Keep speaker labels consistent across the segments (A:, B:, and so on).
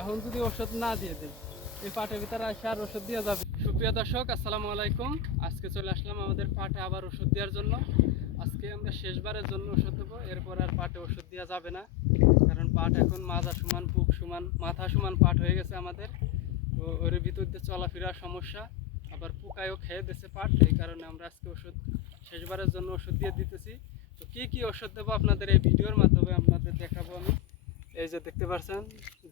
A: এখন যদি ওষুধ না দিয়ে দিই, এই পাটের ভিতরে আসে আর ওষুধ দিয়ে যাবে। সুপ্রিয় দর্শক, আসসালামু আলাইকুম। আজকে চলে আসলাম আমাদের পাটে আবার ওষুধ দেওয়ার জন্য। আজকে আমরা শেষবারের জন্য ওষুধ দেবো, এরপর আর পাটে ওষুধ দেওয়া যাবে না। কারণ পাট এখন মাজা সমান, বুক সমান, মাথা সমান পাট হয়ে গেছে আমাদের। তো ওর ভিতর দিয়ে চলাফেরার সমস্যা। আবার পোকায়ও খেয়ে দিচ্ছে পাট, এই কারণে আমরা আজকে ওষুধ, শেষবারের জন্য ওষুধ দিয়ে দিতেছি। তো কী কী ওষুধ দেবো আপনাদের এই ভিডিওর মাধ্যমে আপনাদের দেখাবো আমি। এই যে দেখতে পাচ্ছেন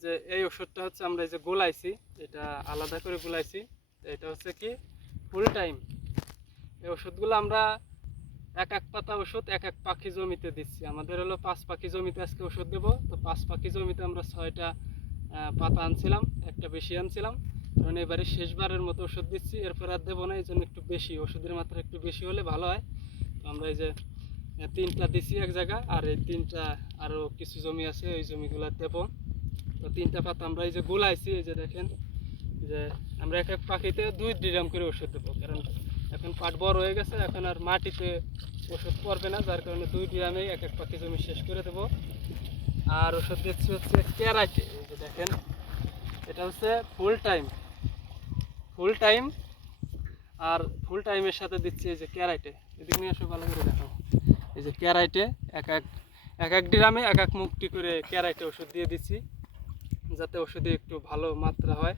A: যে এই ওষুধটা হচ্ছে আমরা এই যে গোলাইছি, এটা আলাদা করে গোলাইছি। এটা হচ্ছে কি ফুল টাইম এই ওষুধগুলো আমরা এক এক পাতা ওষুধ এক এক পাখি জমিতে দিচ্ছি। আমাদের হলো পাঁচ পাখি জমিতে আজকে ওষুধ দেবো। তো পাঁচ পাখি জমিতে আমরা ছয়টা পাতা আনছিলাম, একটা বেশি আনছিলাম। কারণ এবারে শেষবারের মতো ওষুধ দিচ্ছি। এরপর আর দেবো না, এই জন্য একটু বেশি। ওষুধের মাত্রা একটু বেশি হলে ভালো হয়। তো আমরা এই যে তিনটা দিছি এক জায়গা, আর এই তিনটা আরও কিছু জমি আছে, ওই জমিগুলো দেবো। তো তিনটা পাতা আমরা এই যে গোলাইছি, এই যে দেখেন, যে আমরা এক এক পাখিতে দুই ড্রাম করে ওষুধ দেবো। কারণ এখন পাট বড় হয়ে গেছে, এখন আর মাটিতে ওষুধ পড়বে না, যার কারণে দুই ড্রামে এক এক পাখি জমি শেষ করে দেবো। আর ওষুধ দিচ্ছি হচ্ছে ক্যারাইটে, এই যে দেখেন, এটা হচ্ছে ফুল টাইম। ফুল টাইম, আর ফুল টাইমের সাথে দিচ্ছি এই যে ক্যারাইটে। এদিকে নিয়ে আসো, ভালো করে দেখো এই যে ক্যারাইটে এক এক এক এক ড্রামে এক এক মুক্তি করে ক্যারাইটে ওষুধ দিয়ে দিচ্ছি, যাতে ওষুধে একটু ভালো মাত্রা হয়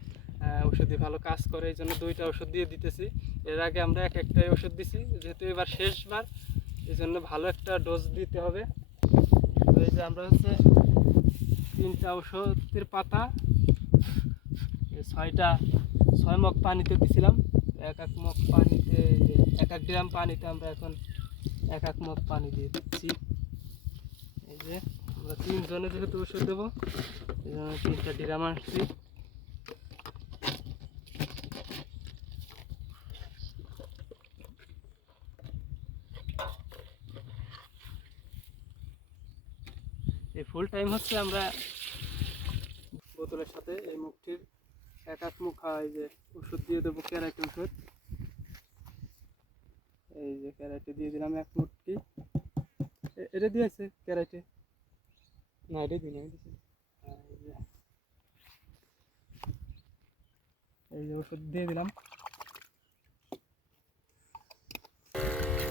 A: ওষুধে ভালো কাজ করে, এই জন্য দুইটা ওষুধ দিয়ে দিতেছি। এর আগে আমরা এক একটাই ওষুধ দিছি, যেহেতু এবার শেষবার, এই জন্য ভালো একটা ডোজ দিতে হবে। তো এই যে আমরা হচ্ছে তিনটা ওষুধের পাতা ছয়টা, ছয় মগ পানিতে দিছিলাম। এক এক মগ পানিতে, এক এক গ্রাম পানিতে আমরা এখন এক এক মগ পানি দিয়ে দিচ্ছি। এই যে, আমরা তিনজনে যেহেতু ওষুধ দেবো এই জন্য তিনটা ড্রাম আসছি এই ফুল টাইম হচ্ছে আমরা বোতলের সাথে এই মুখটির এক এক মুখ এই যে ওষুধ দিয়ে দেবো ক্যারাটে ওষুধ। যে ক্যারাটে দিয়ে দিলাম এক মুঠটি এ- এটা দিয়েছে ক্যারাটে? না এটা দিই না এই যে ওষুধ দিয়ে দিলাম।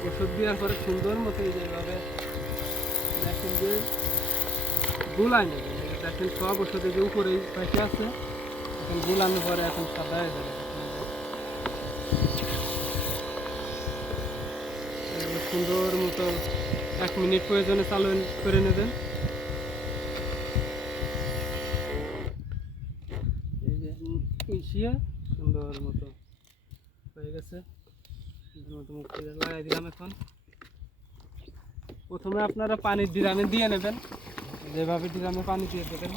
A: ওষুধ দেওয়ার পরে সুন্দর মতো এই যে এভাবে মেশিন দিয়ে গুলাই নেবে দেখেন সব ওষুধে যে উপরে পাইতে আছে। এখন গুলানোর পরে এখন সাদা হয়ে যাবে। সুন্দর মতো এক মিনিট প্রয়োজনে চালু করে নেবেন। সুন্দর মতো হয়ে গেছে। মতো থেকে লাগাই দিলাম এখন। প্রথমে আপনারা পানির ড্রামে দিয়ে নেবেন। যেভাবে ড্রামে পানি দিয়ে দেবেন।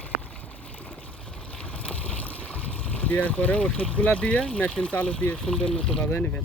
A: দেওয়ার পরে ওষুধগুলা দিয়ে মেশিন চালু দিয়ে সুন্দর মতো বাজায় নেবেন।